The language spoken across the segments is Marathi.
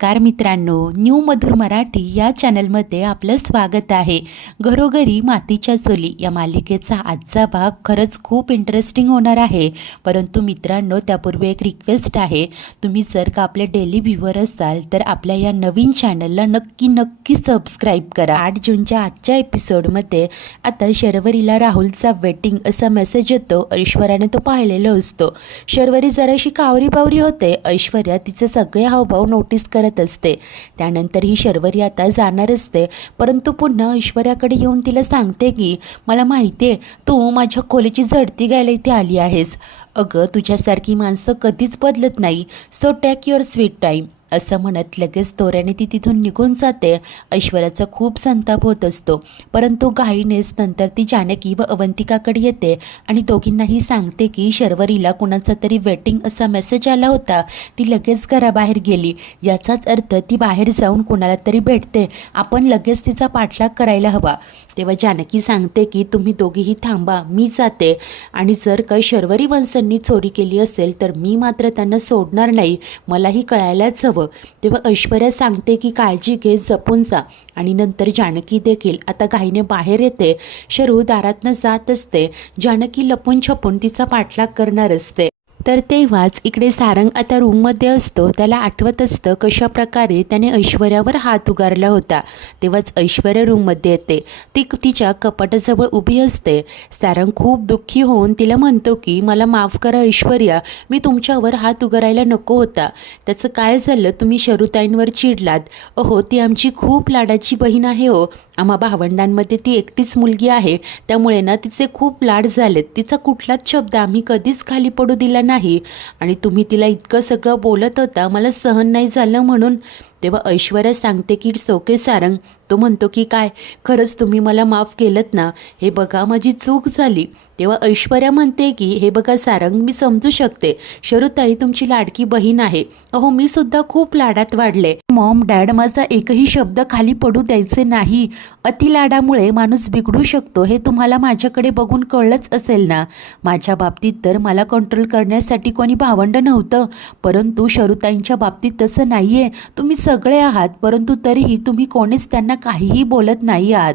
कार मित्रांनो, न्यू मधुर मराठी या चॅनलमध्ये आपलं स्वागत आहे. घरोघरी मातीच्या चुली या मालिकेचा आजचा भाग खरंच खूप इंटरेस्टिंग होणार आहे. परंतु मित्रांनो, त्यापूर्वी एक रिक्वेस्ट आहे. तुम्ही जर का आपले डेली व्ह्यूवर असाल तर आपल्या या नवीन चॅनलला नक्की सबस्क्राईब करा. 8 जूनच्या आजच्या एपिसोडमध्ये आता शर्वरीला राहुलचा वेटिंग असा मेसेज येतो. ऐश्वर्याने तो पाहिलेला असतो. शर्वरी जराशी कावरी होते. ऐश्वर्या तिचे सगळे हावभाव नोटीस करत असते. त्यानंतर ही शर्वरी आता जाणार असते, परंतु पुन्हा ऐश्वर्याकडे येऊन तिला सांगते की मला माहिती आहे तू माझ्या खोलीची झडती घ्यायला इथे आली आहेस. अगं, तुझ्यासारखी माणसं कधीच बदलत नाही. So take your sweet time असं म्हणत लगेच तोऱ्याने ती तिथून निघून जाते. ऐश्वर्याचा खूप संताप होत असतो, परंतु घाईनेच नंतर ती जानकी व अवंतिकाकडे येते आणि दोघींनाही सांगते की शर्वरीला कुणाचा तरी वेटिंग असा मेसेज आला होता. ती लगेच घराबाहेर गेली, याचाच अर्थ ती बाहेर जाऊन कुणाला तरी भेटते. आपण लगेच तिचा पाठलाग करायला हवा. तेव्हा जानकी सांगते की तुम्ही दोघीही थांबा, मी जाते. आणि जर काही शर्वरी वंशांनी चोरी केली असेल तर मी मात्र त्यांना सोडणार नाही, मलाही कळायलाच हवं. तेव्हा ऐश्वर्या सांगते की काळजी घे, जपून जा. आणि नंतर जानकी देखील आता घाईने बाहेर येते. शरू दारातनं जात असते. जानकी लपून छपून तिचा पाठलाग करणार असते. तर तेव्हाच इकडे सारंग आता रूममध्ये असतो. त्याला आठवत असतं कशा प्रकारे त्याने ऐश्वर्यावर हात उगारला होता. तेव्हाच ऐश्वर्या रूममध्ये येते. ती तिच्या कपाटाजवळ उभी असते. सारंग खूप दुःखी होऊन तिला म्हणतो की मला माफ करा ऐश्वर्या, मी तुमच्यावर हात उगारायला नको होता. त्याचं काय झालं, तुम्ही शरुताईंवर चिडलात. अहो, ती आमची खूप लाडाची बहीण आहे हो. आम्हा भावंडांमध्ये ती एकटीच मुलगी आहे, त्यामुळे ना तिचे खूप लाड झालेत. तिचा कुठलाच शब्द आम्ही कधीच खाली पडू दिला नाही. आणि तुम्ही तिला इतकं सगळं बोलत होता, मला सहन नाही झालं म्हणून. तेव्हा ऐश्वर्या सांगते की इट्स ओके सारंग. तो म्हणतो की काय, खरंच तुम्ही मला माफ केलंत ना? हे बघा, माझी चूक झाली. तेव्हा ऐश्वर्या म्हणते की हे बघा सारंग, मी समजू शकते, शरुताई तुमची लाडकी बहीण आहे. अहो, मी सुद्धा खूप लाडात वाढले. मॉम डॅड, माझा एकही शब्द खाली पडू द्यायचे नाही. अतिलाडामुळे माणूस बिघडू शकतो, हे तुम्हाला माझ्याकडे बघून कळलंच असेल ना? माझ्या बाबतीत तर मला कंट्रोल करण्यासाठी कोणी भावंड नव्हतं, परंतु शरुताईंच्या बाबतीत तसं नाहीये. तुम्ही सगळे आहात, परंतु तरीही तुम्ही कोणीच त्यांना काहीही बोलत नाही आहात.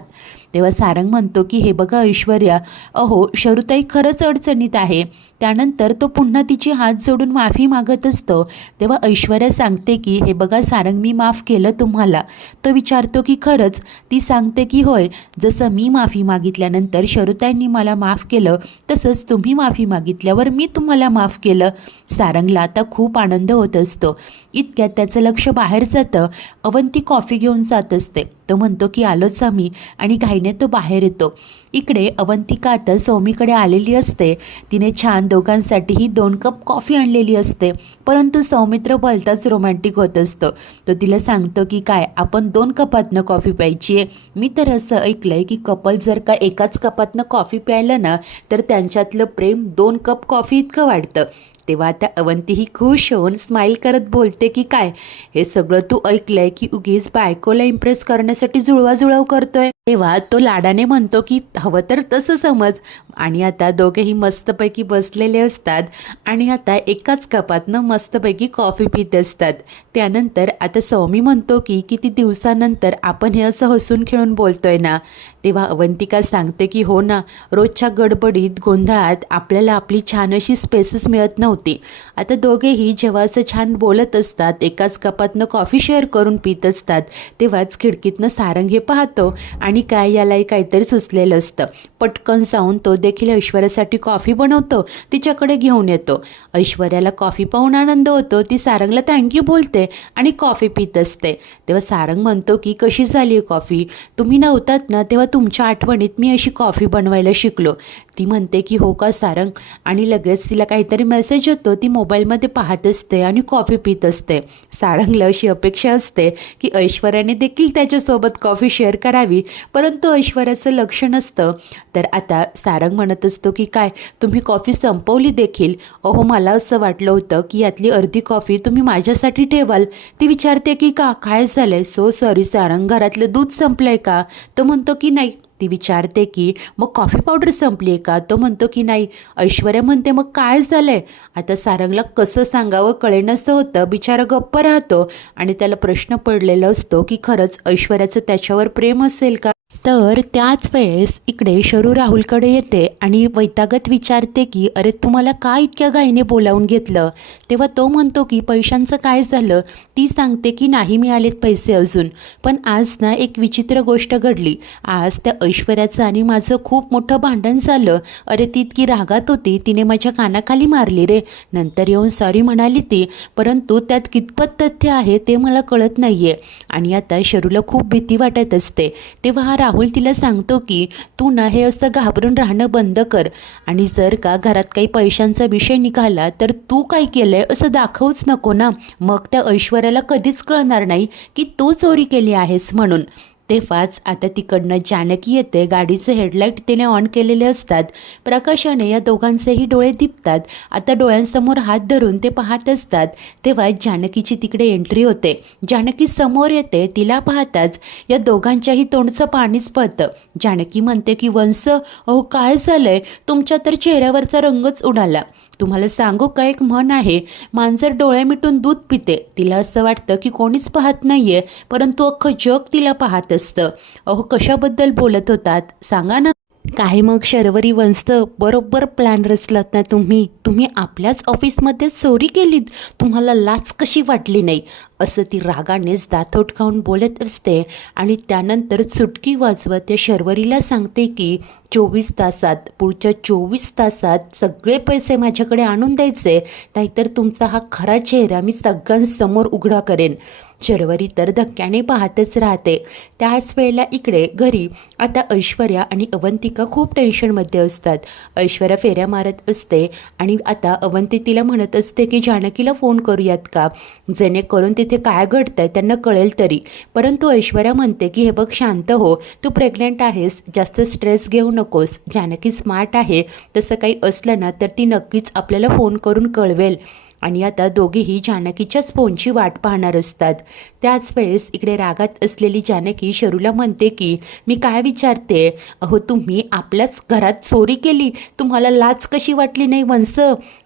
तेव्हा सारंग म्हणतो की हे बघा ऐश्वर्या, अहो शरुताई खरंच अडचणीत आहे. त्यानंतर तो पुन्हा तिची हात जोडून माफी मागत असतो. तेव्हा ऐश्वर्या सांगते की हे बघा सारंग, मी माफ केलं तुम्हाला. तो विचारतो की खरंच? ती सांगते की होय, जसं मी माफी मागितल्यानंतर शरुताईंनी मला माफ केलं, तसंच तुम्ही माफी मागितल्यावर मी तुम्हाला माफ केलं. सारंगला आता खूप आनंद होत असतो. इतक्यात त्याचं लक्ष बाहेर जातं. अवंती कॉफी घेऊन जात असते. तो म्हणतो की आलोच आम्ही, आणि घाईने तो बाहेर येतो. इकडे अवंतिका आता सौमीकडे आलेली असते. तिने छान दोघांसाठीही 2 कप कॉफी आणलेली असते, परंतु सौमित्र भलताच रोमॅन्टिक होत असतो. तो तिला सांगतो की काय, आपण 2 कपातनं कॉफी प्यायची आहे. मी तर असं ऐकलंय की कपल जर का एकाच कपातनं कॉफी प्यायलं ना, तर त्यांच्यातलं प्रेम 2 कप कॉफी इतकं वाढतं. तेव्हा आता अवंती ही खुश होऊन स्माईल करत बोलते की काय, हे सगळं तू ऐकलंय की उगीच बायकोला इम्प्रेस करण्यासाठी जुळवाजुळव करतोय? तेव्हा तो लाडाने म्हणतो की हवं तर तसं समज. आणि आता दोघेही मस्तपैकी बसलेले असतात आणि आता एकाच कपातनं मस्तपैकी कॉफी पित असतात. त्यानंतर आता सौमी म्हणतो की किती दिवसानंतर आपण हे असं हसून खेळून बोलतोय ना? तेव्हा अवंतिका सांगते की हो ना, रोजच्या गडबडीत गोंधळात आपल्याला आपली छान अशी स्पेसेस मिळत नव्हती. आता दोघेही जेव्हा असं छान बोलत असतात, एकाच कपातनं कॉफी शेअर करून पित असतात, तेव्हाच खिडकीतनं सारंग हे पाहतो आणि काय, यालाही काहीतरी सुचलेलं असतं. पटकन जाऊन तो देखील ऐश्वर्यासाठी कॉफी बनवतो, तिच्याकडे घेऊन येतो. ऐश्वर्याला कॉफी पाहून आनंद होतो. ती सारंगला थँक्यू बोलते आणि कॉफी पित असते. तेव्हा सारंग म्हणतो की कशी झाली आहे कॉफी? तुम्ही नव्हतात ना, तेव्हा तुमच्या आठवणीत मी अशी कॉफी बनवायला शिकलो. ती म्हणते की हो का सारंग? आणि लगेच तिला काहीतरी मेसेज येतो. ती मोबाईलमध्ये पाहत असते आणि कॉफी पित असते. सारंगला अशी अपेक्षा असते की ऐश्वर्याने देखील त्याच्यासोबत कॉफी शेअर करावी, परंतु ऐश्वर्याचं लक्ष नसतं. तर आता सारंग म्हणत असतो की काय, तुम्ही कॉफी संपवली देखील? अहो, मला असं वाटलं होतं की यातली अर्धी कॉफी तुम्ही माझ्यासाठी ठेवाल. ती विचारते की का, काय झालंय? सो सॉरी सारंग, घरातलं दूध संपलंय का? तो म्हणतो की नाही, ती विचारते की मग कॉफी पावडर संपली आहे का? तो म्हणतो की नाही. ऐश्वर्या म्हणते मग काय झालंय? आता सारंगला कसं सांगावं कळेनासं होतं. बिचारा गप्प राहतो आणि त्याला प्रश्न पडलेला असतो की खरंच ऐश्वर्याचं त्याच्यावर प्रेम असेल का? तर त्याच वेळेस इकडे शरू राहुलकडे येते आणि वैतागत विचारते की अरे तुम्हाला का इतक्या घाईने बोलावून घेतलं? तेव्हा तो म्हणतो की पैशांचं काय झालं? ती सांगते की नाही मिळालेत पैसे अजून. पण आज ना एक विचित्र गोष्ट घडली. आज त्या ऐश्वर्याचं आणि माझं खूप मोठं भांडण झालं. अरे ती इतकी रागात होती, तिने माझ्या कानाखाली मारली रे. नंतर येऊन सॉरी म्हणाली ती, परंतु त्यात कितपत तथ्य आहे ते मला कळत नाहीये. आणि आता शरूला खूप भीती वाटत असते. तेव्हा हा राहुल तिला सांगतो की तू ना हे असं घाबरून राहणं बंद कर आणि जर का घरात काही पैशांचा विषय निघाला तर तू काय केलंय असं दाखवूच नको ना. मग त्या ऐश्वर्याला कधीच कळणार नाही की तू चोरी केली आहेस म्हणून. तेव्हाच आता तिकडनं जानकी येते. गाडीचे हेडलाईट तिने ऑन केलेले असतात. प्रकाशाने या दोघांचेही डोळे दिपतात. आता डोळ्यांसमोर हात धरून ते पाहत असतात. तेव्हा जानकीची तिकडे एंट्री होते. जानकी समोर येते. तिला पाहताच या दोघांच्याही तोंडचं पाणीच पळतं. जानकी म्हणते की वंश, अहो काय झालंय? तुमच्या तर चेहऱ्यावरचा रंगच उडाला. तुम्हाला सांगू का, एक म्हण आहे, मांजर डोळे मिटून दूध पिते. तिला असं वाटतं की कोणीच पाहत नाहीये, परंतु अख्खं जग तिला पाहत असतं. अहो कशाबद्दल बोलत होतात सांगा ना. काय मग शर्वरी वंश, बरोबर प्लॅन रचलात ना तुम्ही आपल्याच ऑफिसमध्ये चोरी केलीत. तुम्हाला लाज कशी वाटली नाही? असं ती रागानेच दातोट खाऊन बोलत असते आणि त्यानंतर चुटकी वाजवत त्या शर्वरीला सांगते की 24 तासात, पुढच्या 24 तासात सगळे पैसे माझ्याकडे आणून द्यायचे, नाहीतर तुमचा हा खरा चेहरा मी सगळ्यांसमोर उघडा करेन. शर्वरी तर धक्क्याने पाहतच राहते. त्याच वेळेला इकडे घरी आता ऐश्वर्या आणि अवंतिका खूप टेन्शनमध्ये असतात. ऐश्वर्या फेऱ्या मारत असते आणि आता अवंती तिला म्हणत असते की जानकीला फोन करूयात का, जेणेकरून तिथे काय घडतंय त्यांना कळेल तरी. परंतु ऐश्वर्या म्हणते की हे बघ शांत हो, तू प्रेग्नंट आहेस, जास्त स्ट्रेस घेऊ नकोस. जानकी स्मार्ट आहे, तसं काही असलं ना तर ती नक्कीच आपल्याला फोन करून कळवेल. आणि आता दोघेही जानकीच्याच फोनची वाट पाहणार असतात. त्याच वेळेस इकडे रागात असलेली जानकी शरूला म्हणते की मी काय विचारते, अहो तुम्ही आपल्याच घरात चोरी केली, तुम्हाला लाज कशी वाटली नाही वंश?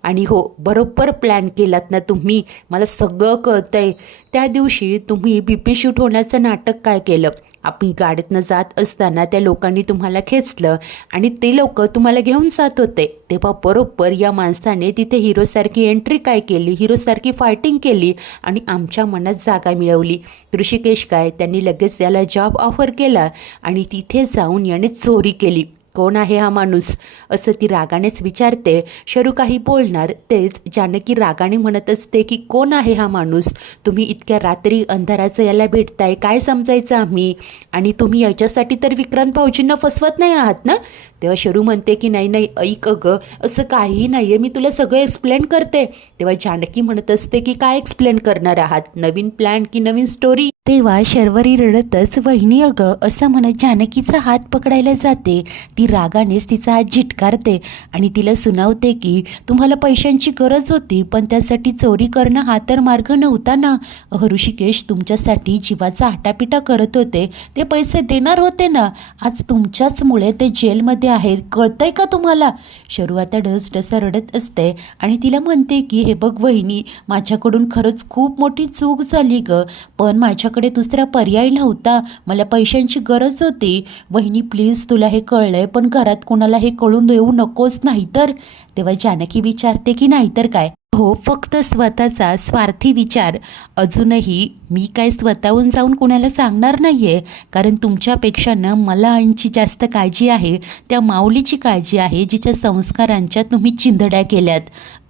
आणि हो, बरोबर प्लॅन केलात ना तुम्ही, मला सगळं कळतंय. त्या दिवशी तुम्ही BP शूट होण्याचं नाटक काय केलं? आपण गाडीतनं जात असताना त्या लोकांनी तुम्हाला खेचलं आणि ते लोक तुम्हाला घेऊन जात होते. तेव्हा बरोबर या माणसाने तिथे हिरोसारखी एंट्री काय केली, हिरोसारखी फायटिंग केली आणि आमच्या मनात जागा मिळवली. ऋषिकेश काय, त्यांनी लगेच त्याला जॉब ऑफर केला आणि तिथे जाऊन याने चोरी केली. कोण आहे हा माणूस? असं ती रागानेच विचारते. शरू काही बोलणार तेच जानकी रागाने म्हणत असते की कोण आहे हा माणूस? तुम्ही इतक्या रात्री अंधाराचं याला भेटताय, काय समजायचं आम्ही? आणि तुम्ही याच्यासाठी तर विक्रांत भाऊजींना फसवत नाही आहात ना? तेव्हा शरू म्हणते की नाही नाही ऐक अगं, असं काहीही नाही आहे, मी तुला सगळं एक्सप्लेन करते. तेव्हा जानकी म्हणत असते की काय एक्सप्लेन करणार आहात? नवीन प्लॅन की नवीन स्टोरी? तेव्हा शर्वरी रडतच वहिनी अगं असं म्हणत जानकीचा हात पकडायला जाते. ती रागानेच तिचा हात झिटकारते आणि तिला सुनावते की तुम्हाला पैशांची गरज होती, पण त्यासाठी चोरी करणं हा तर मार्ग नव्हता ना. ऋषिकेश तुमच्यासाठी जीवाचा आटापिटा करत होते, ते पैसे देणार होते ना. आज तुमच्याचमुळे ते जेलमध्ये आहेत, कळतंय का तुम्हाला? शरू आता ढसढसा रडत असते आणि तिला म्हणते की हे बघ वहिनी, माझ्याकडून खरंच खूप मोठी चूक झाली ग, पण माझ्याकडे दुसरा पर्याय नव्हता, मला पैशांची गरज होती. वहिनी प्लीज, तुला हे कळलंय पण घरात कोणाला हे कळून देऊ नकोस, नाहीतर. तेव्हा जानकी विचारते की नाहीतर काय? हो, फक्त स्वतःचा स्वार्थी विचार. अजूनही मी काय स्वतःहून जाऊन कोणाला सांगणार नाहीये, कारण तुमच्यापेक्षा ना मला आणखी जास्त काळजी आहे त्या माऊलीची काळजी आहे, जिच्या संस्कारांच्या तुम्ही चिंधड्या केल्यात.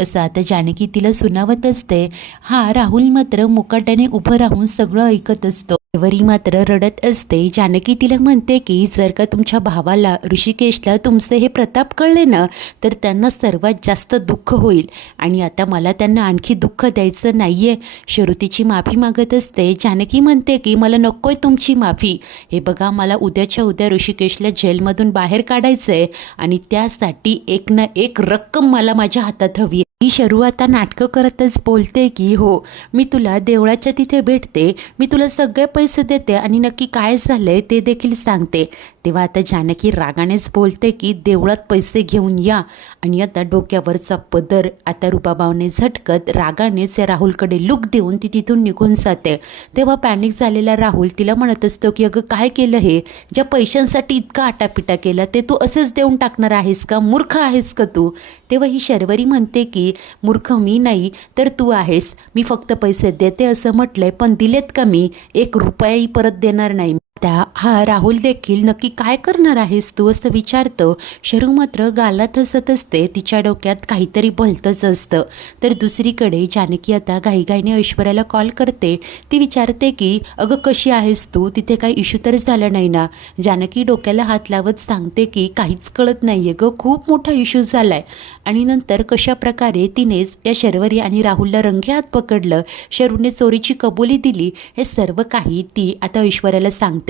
असं आता जानकी तिला सुनावत असते. हा राहुल मात्र मुकाट्याने उभं राहून सगळं ऐकत असतो. शर्वरी मात्र रडत असते. जानकी तिला म्हणते की जर का तुमच्या भावाला ऋषिकेशला तुमचे हे प्रताप कळले ना तर त्यांना सर्वात जास्त दुःख होईल आणि आता मला त्यांना आणखी दुःख द्यायचं नाहीये. शरुतीची माफी मागत असते. जानकी म्हणते की मला नकोय तुमची माफी. हे बघा, मला उद्याच्या उद्या ऋषिकेशला जेलमधून बाहेर काढायचंय आणि त्यासाठी एक ना एक रक्कम मला माझ्या हातात हवी. ही शरू आता नाटकं करतच बोलते की हो, मी तुला देवळाच्या तिथे भेटते, मी तुला सगळे पैसे देते आणि नक्की काय झालंय ते देखील सांगते. तेव्हा आता जानकी रागानेच बोलते की देवळात पैसे घेऊन या. आणि आता डोक्यावरचा पदर आता रुपाबावने झटकत रागानेच या राहुलकडे लुक देऊन ती तिथून निघून जाते. तेव्हा पॅनिक झालेला राहुल तिला म्हणत असतो की अगं काय केलं हे, ज्या पैशांसाठी इतका आटापिटा केला ते तू असेच देऊन टाकणार आहेस का, मूर्ख आहेस का तू. तेव्हा ही शर्वरी म्हणते की मूर्ख मी नाही तर तू आहेस, मी फक्त पैसे देते असं म्हटलंय पण दिलेत का मी, 1 रुपयाही परत देणार नाही. त्या हा राहुल देखील नक्की काय करणार आहेस तू असं विचारतो. शरू मात्र गालात हसत असते, तिच्या डोक्यात काहीतरी भलतंच असतं. तर दुसरीकडे जानकी आता घाईघाईने ऐश्वर्याला कॉल करते. ती विचारते की अगं कशी आहेस तू, तिथे काही इश्यू तर झाला नाही ना. जानकी डोक्याला हात लावत सांगते की काहीच कळत नाहीये गं, खूप मोठा इश्यू झालाय. आणि नंतर कशा प्रकारे तिनेच या शर्वरी आणि राहुलला रंगेहात पकडलं, शरूने चोरीची कबुली दिली, हे सर्व काही ती आता ऐश्वर्याला सांगते.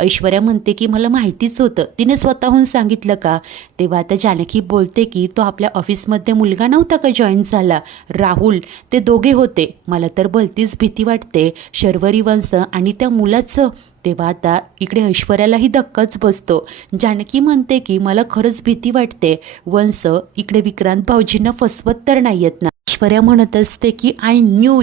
ऐश्वर्या म्हणते की मला माहितीच होतं, तिने स्वतःहून सांगितलं का. तेव्हा आता जानकी बोलते की तो आपल्या ऑफिसमध्ये मुलगा नव्हता का जॉईन झाला, राहुल, ते दोघे होते. मला तर भलतीच भीती वाटते शर्वरी वंश आणि त्या मुलाचं. तेव्हा आता इकडे ऐश्वर्यालाही धक्काच बसतो. जानकी म्हणते की मला खरंच भीती वाटते वंश, इकडे विक्रांत भाऊजींना फसवत तर नाही आहेत ना. ऐश्वर्या म्हणत असते की आय न्यू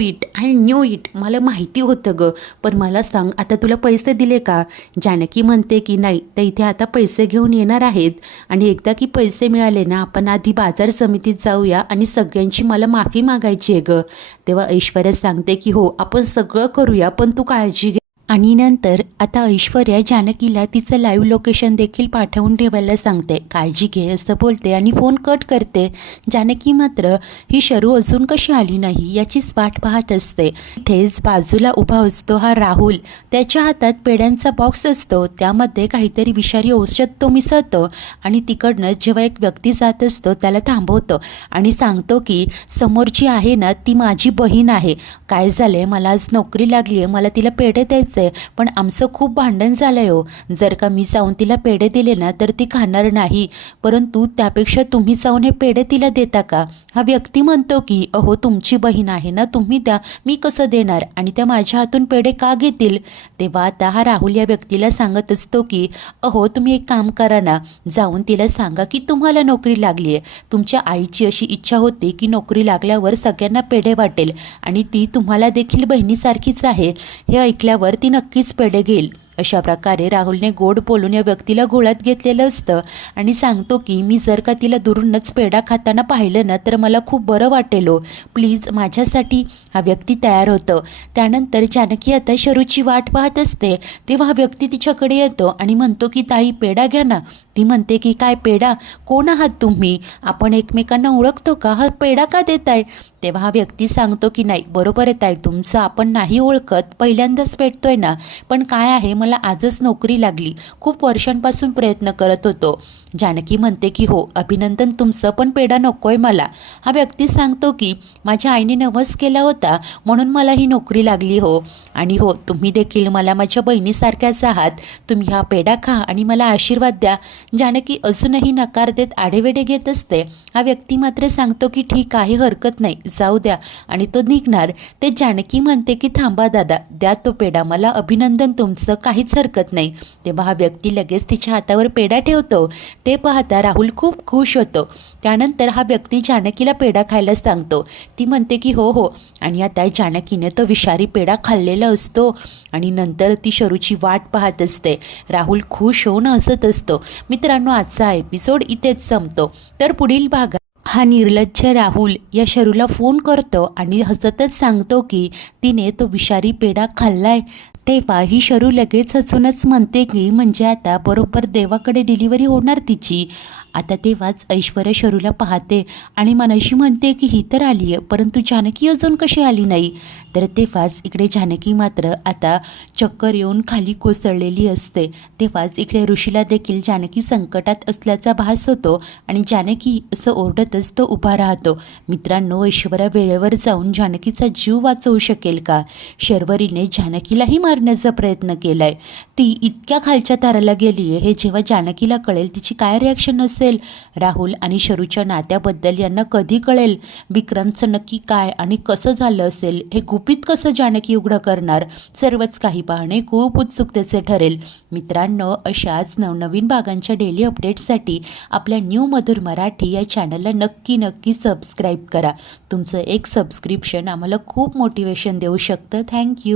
इट, मला माहिती होतं ग, पण मला सांग आता तुला पैसे दिले का. जानकी म्हणते की नाही, तर इथे आता पैसे घेऊन येणार आहेत आणि एकदा की पैसे मिळाले ना आपण आधी बाजार समितीत जाऊया आणि सगळ्यांची मला माफी मागायची आहे ग. तेव्हा ऐश्वर्या सांगते की हो आपण सगळं करूया पण तू काळजी घे. आणि नंतर आता ऐश्वर्या जानकीला तिचं लाईव्ह लोकेशन देखील पाठवून ठेवायला सांगते. काळजी घे असं बोलते आणि फोन कट करते. जानकी मात्र ही शरू अजून कशी आली नाही याचीच वाट पाहत असते. इथेच बाजूला उभा असतो हा राहुल. त्याच्या हातात पेड्यांचा बॉक्स असतो, त्यामध्ये काहीतरी विषारी औषध तो मिसळतो आणि तिकडनं जेव्हा एक व्यक्ती जात असतो त्याला थांबवतो आणि सांगतो की समोरची आहे ना ती माझी बहीण आहे. काय झालंय, मला आज नोकरी लागली आहे, मला तिला पेढे द्यायचे पण आमचं खूप भांडण झालंय हो. जर का मी जाऊन तिला पेढे दिले ना तर ती खाणार नाही, परंतु त्यापेक्षा तुम्ही जाऊन हे पेढे तिला देता का. हा व्यक्ती म्हणतो की अहो तुमची बहीण आहे ना, तुम्ही द्या, मी कसं देणार आणि त्या माझ्या हातून पेढे का घेतील. तेव्हा आता हा राहुल या व्यक्तीला सांगत असतो की अहो तुम्ही एक काम करा ना, जाऊन तिला सांगा की तुम्हाला नोकरी लागली आहे, तुमच्या आईची अशी इच्छा होती की नोकरी लागल्यावर सगळ्यांना पेढे वाटेल आणि ती तुम्हाला देखील बहिणीसारखीच आहे. हे ऐकल्यावर ती नक्कीच पेढे घेईल. अशा प्रकारे राहुलने गोड बोलून या व्यक्तीला घोळात घेतलेलं असतं आणि सांगतो की मी जर का तिला दुरूनच पेढा खाताना पाहिलं ना तर मला खूप बरं वाटेल हो, प्लीज माझ्यासाठी. हा व्यक्ती तयार होतो. त्यानंतर जानकी आता शरूची वाट पाहत असते. तेव्हा हा व्यक्ती तिच्याकडे येतो आणि म्हणतो की ताई पेढा घ्या ना. ती म्हणते की काय पेढा, कोण आहात तुम्ही, आपण एकमेकांना ओळखतो का, हा पेढा का देताय. तेव्हा हा व्यक्ती सांगतो की नाही बरोबर आहे ताई तुमचं, आपण नाही ओळखत, पहिल्यांदाच भेटतोय ना, पण काय आहे मला आजच नोकरी लागली, खूप वर्षांपासून प्रयत्न करत होतो. जानकी म्हणते की हो अभिनंदन तुमचं, पण पेढा नकोय मला. हा व्यक्ती सांगतो की माझ्या आईने नवस केला होता म्हणून मला ही नोकरी लागली हो, आणि हो तुम्ही देखील मला माझ्या बहिणीसारख्याच आहात, तुम्ही हा पेढा खा आणि मला आशीर्वाद द्या. जानकी अजूनही नकार देत आढेवेढे घेत असते. हा व्यक्ती मात्र सांगतो की ठीक आहे हरकत नाही, जाऊ द्या, आणि तो निघणार. ते जानकी म्हणते की थांबा दादा, द्या तो पेढा मला, अभिनंदन तुमचं, काहीच हरकत नाही. तेव्हा हा व्यक्ती लगेच तिच्या हातावर पेढा ठेवतो. ते पाहता राहुल खूप खुश होतो. त्यानंतर हा व्यक्ती जानकीला पेढा खायला सांगतो. ती म्हणते की हो हो, आणि आता जानकीने तो विषारी पेढा खाल्लेला असतो आणि नंतर ती शरूची वाट पाहत असते. राहुल खुश होऊन हसत असतो. मित्रांनो आजचा एपिसोड इथेच संपतो. तर पुढील भागात हा निर्लज्ज राहुल या शरूला फोन करतो आणि हसतच सांगतो की तिने तो विषारी पेढा खाल्लाय. तेव्हा ही शरू लगेच हसूनच म्हणते की म्हणजे आता बरोबर देवाकडे डिलिव्हरी होणार तिची. आता तेव्हाच ऐश्वर्या शरूला पाहते आणि मनाशी म्हणते की ही तर आली आहे, परंतु जानकी अजून कशी आली नाही. तर तेव्हाच इकडे जानकी मात्र आता चक्कर येऊन खाली कोसळलेली असते. तेव्हाच इकडे ऋषीला देखील जानकी संकटात असल्याचा भास होतो आणि जानकी असं ओरडतच तो उभा राहतो. मित्रांनो ऐश्वर्या वेळेवर जाऊन जानकीचा जीव वाचवू शकेल का. शर्वरीने जानकीलाही मारण्याचा प्रयत्न केलाय. ती इतक्या खालच्या थराला गेली आहे हे जेव्हा जानकीला कळेल तिची काय रिॲक्शन असेल असेल? राहुल आणि शरूच्या नात्याबद्दल यांना कधी कळेल? विक्रांतचं नक्की काय आणि कसं झालं असेल? हे गुपित कसं जानकी उघडं करणार? सर्वच काही पाहणे खूप उत्सुकतेचे ठरेल. मित्रांनो, अशाच नवनवीन भागांच्या डेली अपडेट्ससाठी आपल्या न्यू मधुर मराठी या चॅनलला नक्की सबस्क्राईब करा. तुमचं एक सबस्क्रिप्शन आम्हाला खूप मोटिवेशन देऊ शकतं. थँक्यू.